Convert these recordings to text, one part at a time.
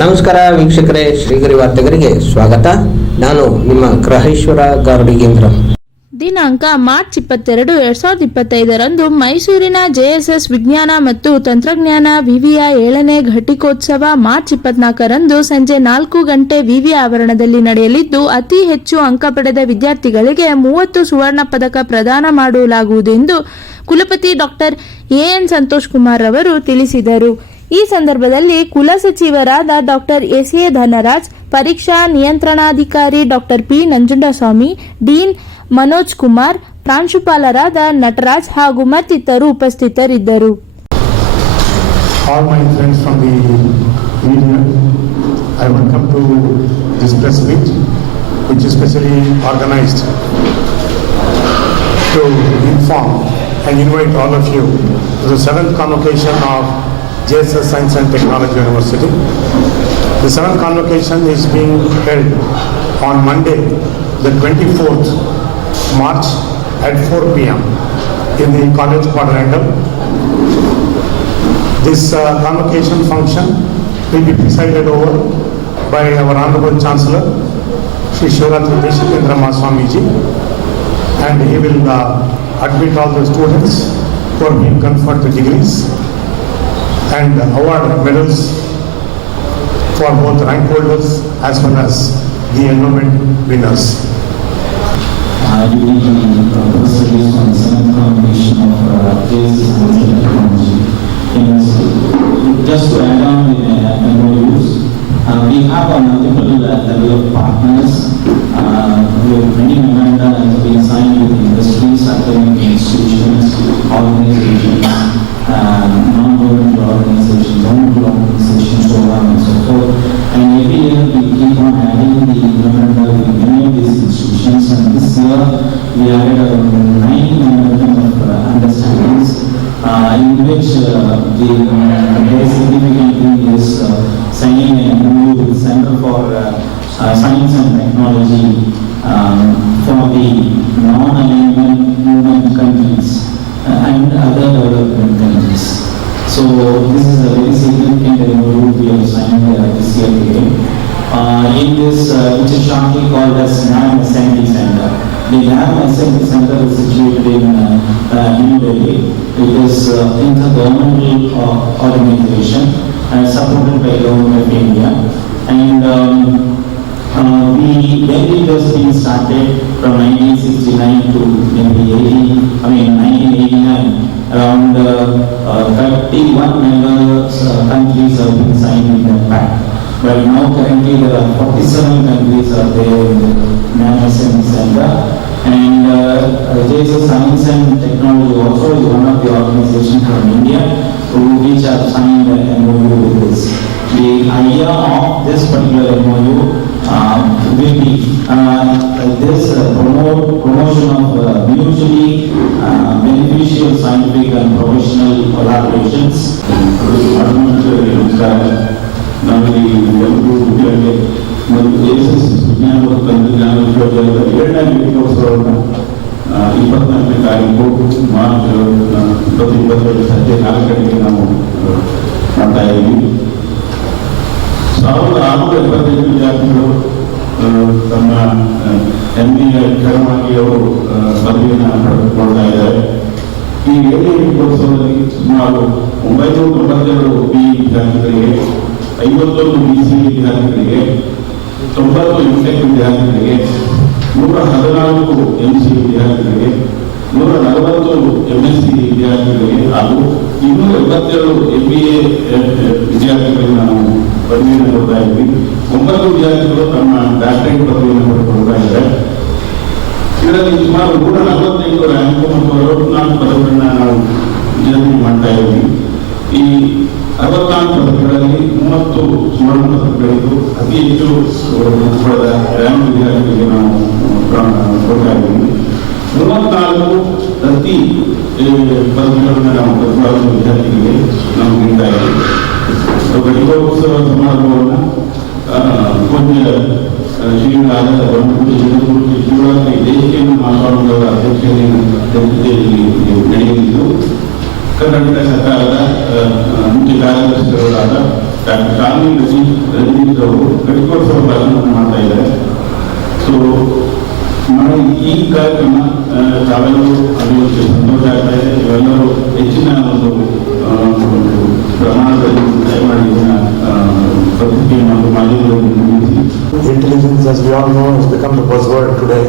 ನಮಸ್ಕಾರ ವೀಕ್ಷಕರೇ, ಶ್ರೀಗರಿ ವಾರ್ತೆಗರಿಗೆ ಸ್ವಾಗತ. ನಾನು ನಿಮ್ಮ ಗ್ರಹೇಶ್ವರ ಗಾರ್ಡಿಗೇಂದ್ರ ದಿನಾಂಕ ಮಾರ್ಚ್ ಇಪ್ಪತ್ತೆರಡು, ಎರಡ್ ಸಾವಿರದ ಇಪ್ಪತ್ತೈದರಂದು ಮೈಸೂರಿನ ಜೆಎಸ್ಎಸ್ ವಿಜ್ಞಾನ ಮತ್ತು ತಂತ್ರಜ್ಞಾನ ವಿವಿಯ ಏಳನೇ ಘಟಿಕೋತ್ಸವ ಮಾರ್ಚ್ ಇಪ್ಪತ್ನಾಲ್ಕರಂದು ಸಂಜೆ ನಾಲ್ಕು ಗಂಟೆ ವಿವಿ ಆವರಣದಲ್ಲಿ ನಡೆಯಲಿದ್ದು, ಅತಿ ಹೆಚ್ಚು ಅಂಕ ಪಡೆದ ವಿದ್ಯಾರ್ಥಿಗಳಿಗೆ ಮೂವತ್ತು ಸುವರ್ಣ ಪದಕ ಪ್ರದಾನ ಮಾಡಲಾಗುವುದು ಎಂದು ಕುಲಪತಿ ಡಾಕ್ಟರ್ ಎಎನ್ ಸಂತೋಷ್ ಕುಮಾರ್ ಅವರು ತಿಳಿಸಿದರು. ಈ ಸಂದರ್ಭದಲ್ಲಿ ಕುಲ ಸಚಿವರಾದ ಡಾಕ್ಟರ್ ಎಸ್ಎ ಧನರಾಜ್, ಪರೀಕ್ಷಾ ನಿಯಂತ್ರಣಾಧಿಕಾರಿ doctor P Nanjundaswamy, dean Manoj Kumar, ಪ್ರಾಂಶುಪಾಲರಾದ ನಟರಾಜ್ ಹಾಗೂ ಮತ್ತಿತರು ಉಪಸ್ಥಿತರಿದ್ದರು. To inform and invite all of you to the seventh convocation of JSS Science and Technology University. The seventh convocation is being held on Monday, the 24th March at 4 p.m. in the college quadrangle. This uh, convocation function will be presided over by our Honorable Chancellor, Sri Shivaratri Deshikendra Swamiji, and he will uh, admit all the students are being conferred the degrees and award medals for both rank holders as well as the endowment winners. press on seventh combination of uh, technology. Just to add on the uh, MOUs, uh, we have a multiple uh, the uh, very significant thing is uh, signing a MOU with Center for uh, Science and Technology um, for the non-alignment Center. The NAM Assembly Center is situated in uh, uh, New Delhi. It is uh, intergovernmental uh, organization and supported by Government of India. And um, uh, we, when it being started from 1969 to maybe 80, I mean 1989, around uh, uh, 31 members uh, countries have been signed in that pact. But now currently there are 47 countries are there in the National Center. And uh, uh, JSS Science and Technology also is one of the organizations from India who which have signed an MOU with this. The idea of this particular MOU uh, will be uh, this uh, promote promotion of uh, mutually uh, beneficial scientific and professional collaborations. ನಮಸ್ಕಾರ ನಮಗೆ ಎಲ್ಲರೂ ವಿದ್ಯಾರ್ಥಿ ಮತ್ತು JSS ವಿಜ್ಞಾನ ಇಪ್ಪತ್ತು ಇಪ್ಪತ್ತೈದು ಸಂಜೆ ನಾಲ್ಕು ಗಂಟೆಗೆ ನಾವು ಮಾಡ್ತಾ ಸಾವಿರದ ಆರುನೂರ ಇಪ್ಪತ್ತೈದು ವಿದ್ಯಾರ್ಥಿಗಳು ತಮ್ಮ ಎಂ ಎ ಅವರು ಪದವಿಯನ್ನು ಪಡೆದುಕೊಳ್ತಾ ಇದ್ದಾರೆ. ಈ ಏಳನೇ ಘಟಿಕೋತ್ಸವದಲ್ಲಿ ಸುಮಾರು ಒಂಬೈನೂರ ತೊಂಬತ್ತೆರಡು ಬಿ ವಿದ್ಯಾರ್ಥಿಗಳಿಗೆ, ಐವತ್ತೊಂದು ಬಿ ಸಿ ವಿದ್ಯಾರ್ಥಿಗಳಿಗೆ, ತೊಂಬತ್ತು ಎಂಟೆಕ್ ವಿದ್ಯಾರ್ಥಿಗಳಿಗೆ, ನೂರ ಹದಿನಾಲ್ಕು ಎಂ ಸಿ ವಿದ್ಯಾರ್ಥಿಗಳಿಗೆ ನೂರ ನಲವತ್ತು ಎಂ ಎಸ್ ಸಿ ವಿದ್ಯಾರ್ಥಿಗಳಿಗೆ ಹಾಗೂ ಇನ್ನೂರ ಎಂಬತ್ತೇಳು ಎಂ ಬಿ ಎ ವಿದ್ಯಾರ್ಥಿಗಳಿಗೆ ನಾವು ಪದವಿಯನ್ನು ಕೊಡ್ತಾ ಇದ್ವಿ ಒಂಬತ್ತು ವಿದ್ಯಾರ್ಥಿಗಳು ತಮ್ಮ ಡಾಕ್ಟರೇಟ್ ಪದವಿಯನ್ನು ಪಡೆದುಕೊಳ್ತಾ ಇದ್ದಾರೆ. ಇದರಲ್ಲಿ ಸುಮಾರು ನೂರ ನಲವತ್ತೈದು ರ್ಯಾಂಕ್ ಮತ್ತು ಅರವತ್ನಾಲ್ಕು ಪದವಿಗಳನ್ನ ನಾವು ವಿತರಣೆ ಮಾಡ್ತಾ ಇದ್ವಿ ಈ ಅರವತ್ನಾಲ್ಕು ಪದಕಗಳಲ್ಲಿ ಮೂವತ್ತು ಸುವರ್ಣ ಪದಕಗಳಿದ್ದು ಅತಿ ಹೆಚ್ಚು ರ್ಯಾಂಕ್ ವಿದ್ಯಾರ್ಥಿಗಳಿಗೆ ನಾವು ಪೂಜ್ಯ ಆ, ಶ್ರೀಗಳಾದ ಬ್ರಹ್ಮಪುರಿ ಜಗದ್ಗುರು ಶಿವರಾತ್ರಿ ದೇಶಿಕೇಂದ್ರ ಮಹಾಸ್ವಾಮಿಗಳ ಅಧ್ಯಕ್ಷತೆಯಲ್ಲಿ ಅಧ್ಯಕ್ಷತೆಯಲ್ಲಿ ನಡೆಯಲಿದ್ದು ಕರ್ನಾಟಕ ಸರ್ಕಾರದ ಆ, ಆ, ಮುಖ್ಯ ಕಾರ್ಯದರ್ಶಿಗಳಾದ ಡಾಕ್ಟರ್ ಶಾಲಿನಿ ರಜಿ ಘಟಿಕೋತ್ಸವವು ಘಟಿಕೋತ್ಸವ ಕಾರ್ಯಕ್ರಮ ಮಾಡ್ತಾ ಇದ್ದಾರೆ ಸೊ ನೋಡಿ ಈ ಕಾರ್ಯಕ್ರಮ ಆ, ತಾವೆಲ್ಲರೂ ಅಭಿವೃದ್ಧಿ ಸಂತೋಷ ಆಗ್ತಾ ಇದೆ ಇವೆಲ್ಲರೂ ಹೆಚ್ಚಿನ all know, has become the buzzword today.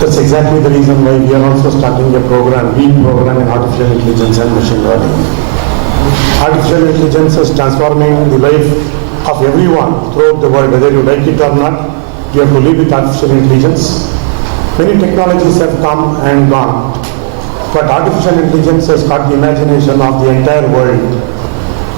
That's exactly the reason why we are also starting a program, lead program in artificial intelligence and machine learning. Artificial intelligence is transforming the life of everyone throughout the world, whether you like it or not, you have to live with artificial intelligence. Many technologies have come and gone, but artificial intelligence has caught the imagination of the entire world.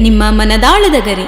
ನಿಮ್ಮ ಮನದಾಳದ ಗರಿ.